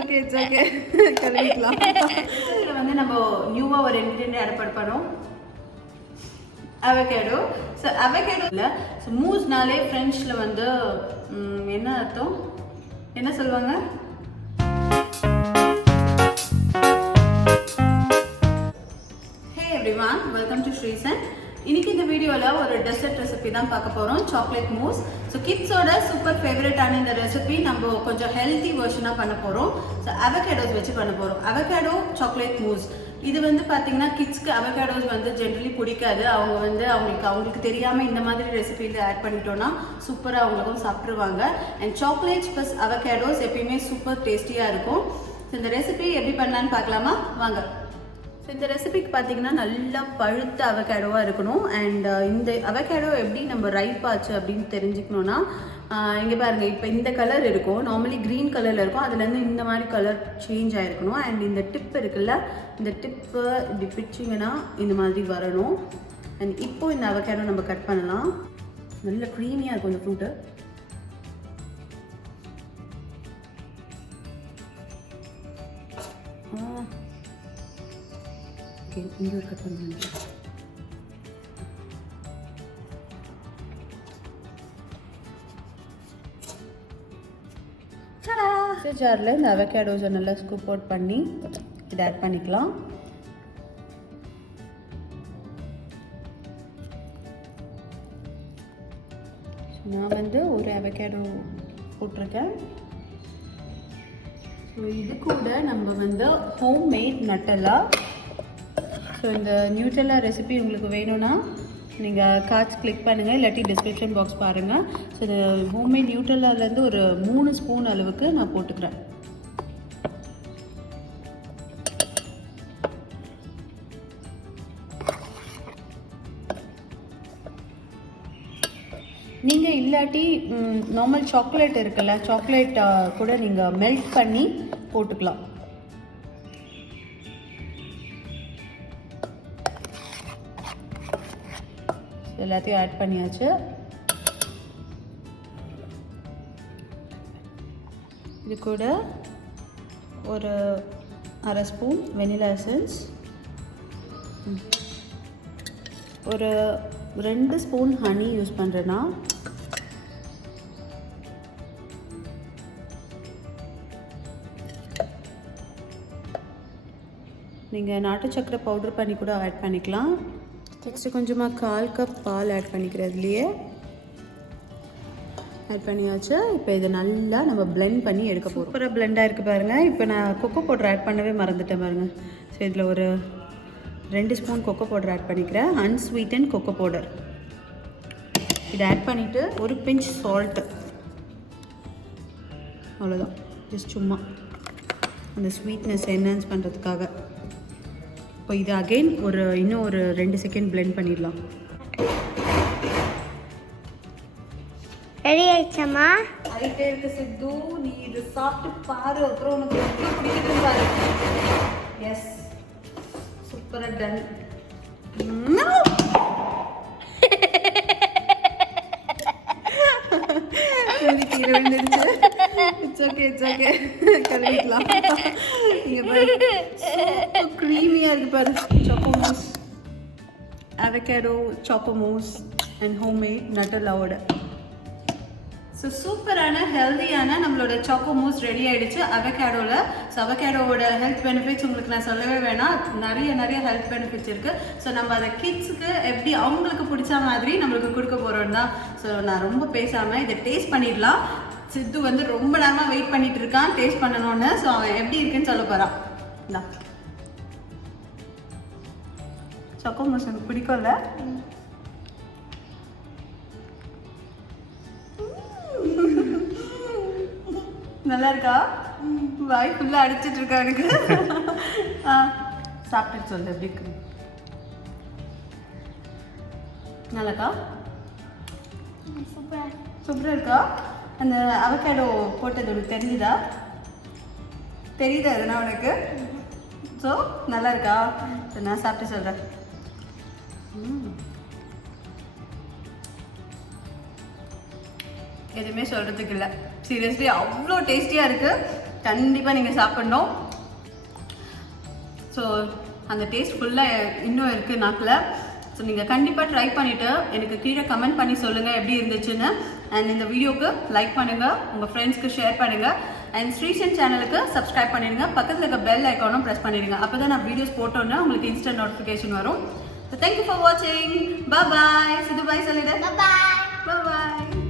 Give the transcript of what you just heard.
Okay கழுவிக்கலாம். இதில் வந்து நம்ம நியூவாக ஒரு இன்க்ரீடியன்ட் ஆட் பண்ணோம், அவகேடோ. ஸோ அவகேடோ இல்லை, ஸோ மூஸ்னாலே ஃப்ரெஞ்சில் வந்து என்ன அர்த்தம், என்ன சொல்லுவாங்க? ஹே எவ்ரிவான், வெல்கம் டு ஸ்ரீசன். இன்னைக்கு இந்த வீடியோவில் ஒரு டெசர்ட் ரெசிபி தான் பார்க்க போகிறோம், சாக்லேட் மூஸ். ஸோ கிட்ஸோட சூப்பர் ஃபேவரட்டான இந்த ரெசிபி நம்ம கொஞ்சம் ஹெல்த்தி வெர்ஷனாக பண்ண போகிறோம். ஸோ அவகேடோஸ் வச்சு பண்ண போகிறோம், அவகேடோ சாக்லேட் மூஸ். இது வந்து பார்த்தீங்கன்னா கிட்ஸ்க்கு அவகேடோஸ் வந்து ஜென்ரலி பிடிக்காது. அவங்க வந்து அவங்களுக்கு தெரியாமல் இந்த மாதிரி ரெசிபியில் ஆட் பண்ணிட்டோன்னா சூப்பராக அவங்களுக்கும் சாப்பிட்ருவாங்க. அண்ட் சாக்லேட்ஸ் ப்ளஸ் அவகேடோஸ் எப்பயுமே சூப்பர் டேஸ்டியாக இருக்கும். ஸோ இந்த ரெசிபி எப்படி பண்ணலான்னு பார்க்கலாமா, வாங்க. ஸோ இந்த ரெசிபிக்கு பார்த்தீங்கன்னா நல்லா பழுத்த அவகேடோவாக இருக்கணும். அண்ட் இந்த அவகேடோ எப்படி நம்ம ரைப் ஆச்சு அப்படின்னு தெரிஞ்சுக்கணுன்னா, இங்கே பாருங்கள், இப்போ இந்த கலர் இருக்கும், நார்மலி க்ரீன் கலரில் இருக்கும், அதுலேருந்து இந்த மாதிரி கலர் சேஞ்ச் ஆகிருக்கணும். அண்ட் இந்த டிப் இருக்குல்ல, இந்த டிப்பு இப்படி பிடிச்சிங்கன்னா இந்த மாதிரி வரணும். அண்ட் இப்போது இந்த அவகேடோ நம்ம கட் பண்ணலாம். நல்ல க்ரீமியாக இருக்கும் இந்த ஃப்ரூட்டு. ஓகே, இங்கே ஒரு கட் பண்ணுங்க. ஜாரில் இந்த அவகேடோஸை நல்லா ஸ்கூப் அவுட் பண்ணி இதை ஆட் பண்ணிக்கலாம். நான் வந்து ஒரு அவகேடோ போட்டிருக்கேன். ஸோ இது கூட நம்ம வந்து ஹோம் மேட் நட்டலா. ஸோ இந்த நியூட்ரெல்லா ரெசிபி உங்களுக்கு வேணும்னா நீங்கள் கார்ட்ஸ் கிளிக் பண்ணுங்கள், இல்லாட்டி டிஸ்கிரிப்ஷன் பாக்ஸ் பாருங்கள். ஸோ இது ஹோம்மேட் நியூட்ரெல்லாலேருந்து ஒரு 3 ஸ்பூன் அளவுக்கு நான் போட்டுக்கிறேன். நீங்கள் இல்லாட்டி நார்மல் சாக்லேட் இருக்குல்ல, சாக்லேட் கூட நீங்கள் மெல்ட் பண்ணி போட்டுக்கலாம். எல்லாத்தையும் ஆட் பண்ணியாச்சு. இது கூட ஒரு 1/2 ஸ்பூன் வெனிலா எசன்ஸ், ஒரு 2 ஸ்பூன் ஹனி யூஸ் பண்ணுறேன்னா, நீங்கள் நாட்டு சக்கரை பவுடர் பண்ணி கூட ஆட் பண்ணிக்கலாம். நெக்ஸ்ட்டு கொஞ்சமாக 1/4 கப் பால் ஆட் பண்ணிக்கிறேன். இதுலேயே ஆட் பண்ணியாச்சு. இப்போ இதை நல்லா நம்ம பிளெண்ட் பண்ணி எடுக்க போகிறோம். சூப்பராக பிளெண்டாக இருக்குது பாருங்கள். இப்போ நான் கொக்கோ பவுடர் ஆட் பண்ணவே மறந்துட்டேன் பாருங்கள். ஸோ இதில் ஒரு 2 ஸ்பூன் கொக்கோ பவுடர் ஆட் பண்ணிக்கிறேன், அன்ஸ்வீட்டன் கொக்கோ பவுடர். இதை ஆட் பண்ணிவிட்டு ஒரு பிஞ்ச் சால்ட்டு, அவ்வளோதான். ஜஸ்ட் சும்மா அந்த ஸ்வீட்னஸ் என்ஹான்ஸ் பண்ணுறதுக்காக. இப்போ இது அகெயின் இன்னும் ஒரு 2 செகண்ட் பிளெண்ட் பண்ணிடலாம். ரெடி ஆயிடுச்சம்மா? ஆயிட்டே இருக்கு சித்து, நீ இது சாப்பிட்டு பாரு, அப்புறம் உனக்கு எப்படி பிடிக்குதுன்னு பாரு. எஸ், சூப்பராக டன். It's okay கழுவிக்கலாம். இங்கே பாரு, சூப்பர் க்ரீமியாக இருக்குது பாரு. Choco mousse, avocado choco mousse and homemade நட்டலாவோட. ஸோ சூப்பரான ஹெல்த்தியான நம்மளோட சாக்கோ மூஸ் ரெடி ஆகிடுச்சு அவகேடோவில். ஸோ அவகேடோவோட ஹெல்த் பெனிஃபிட்ஸ் உங்களுக்கு நான் சொல்லவே வேணாம், நிறைய ஹெல்த் பெனிஃபிட்ஸ் இருக்குது. ஸோ நம்ம அதை கிட்ஸுக்கு எப்படி அவங்களுக்கு பிடிச்ச மாதிரி நம்மளுக்கு கொடுக்க போகிறோம் தான். ஸோ நான் ரொம்ப பேசாமல் இதை டேஸ்ட் பண்ணிடலாம். சித்து வந்து ரொம்ப நேரமாக வெயிட் பண்ணிட்டு இருக்கான் டேஸ்ட் பண்ணணும்னு. ஸோ அவன் எப்படி இருக்குன்னு சொல்ல போகிறான். இந்தா, சாக்கோ மூஸ் எனக்கு பிடிக்கும்ல. நல்லா இருக்கா? வாய் ஃபுல்லாக அடிச்சிட்டு இருக்கா எனக்கு. சாப்பிட்டு சொல்லு எப்படி இருக்கு. நல்லாக்கா? சூப்பராக இருக்கா? அந்த அவகேடோ போட்டது உனக்கு தெரியுதா எதுனா உனக்கு? ஸோ நல்லா இருக்கா? நான் சாப்பிட்டு சொல்கிறேன். எதுவுமே சொல்கிறதுக்கு இல்லை, சீரியஸ்லி அவ்வளோ டேஸ்டியாக இருக்குது. கண்டிப்பாக நீங்கள் சாப்பிடணும். ஸோ அந்த டேஸ்ட் ஃபுல்லாக இன்னும் இருக்குது நாக்கில். ஸோ நீங்கள் கண்டிப்பாக ட்ரை பண்ணிவிட்டு எனக்கு கீழே கமெண்ட் பண்ணி சொல்லுங்கள் எப்படி இருந்துச்சுன்னு. அண்ட் இந்த வீடியோக்கு லைக் பண்ணுங்கள், உங்கள் ஃப்ரெண்ட்ஸ்க்கு ஷேர் பண்ணுங்கள். அண்ட் ஸ்ரீசன் சேனலுக்கு சப்ஸ்கிரைப் பண்ணிடுங்க. பக்கத்தில் இருக்க பெல் ஐக்கானும் ப்ரெஸ் பண்ணிடுங்க. அப்போ தான் நான் வீடியோஸ் போட்டோன்னா உங்களுக்கு இன்ஸ்டன்ட் நோட்டிஃபிகேஷன் வரும். ஸோ தேங்க்யூ ஃபார் வாட்சிங். பாய். சிது பாய் சொல்லிடு. பாய். பாய்.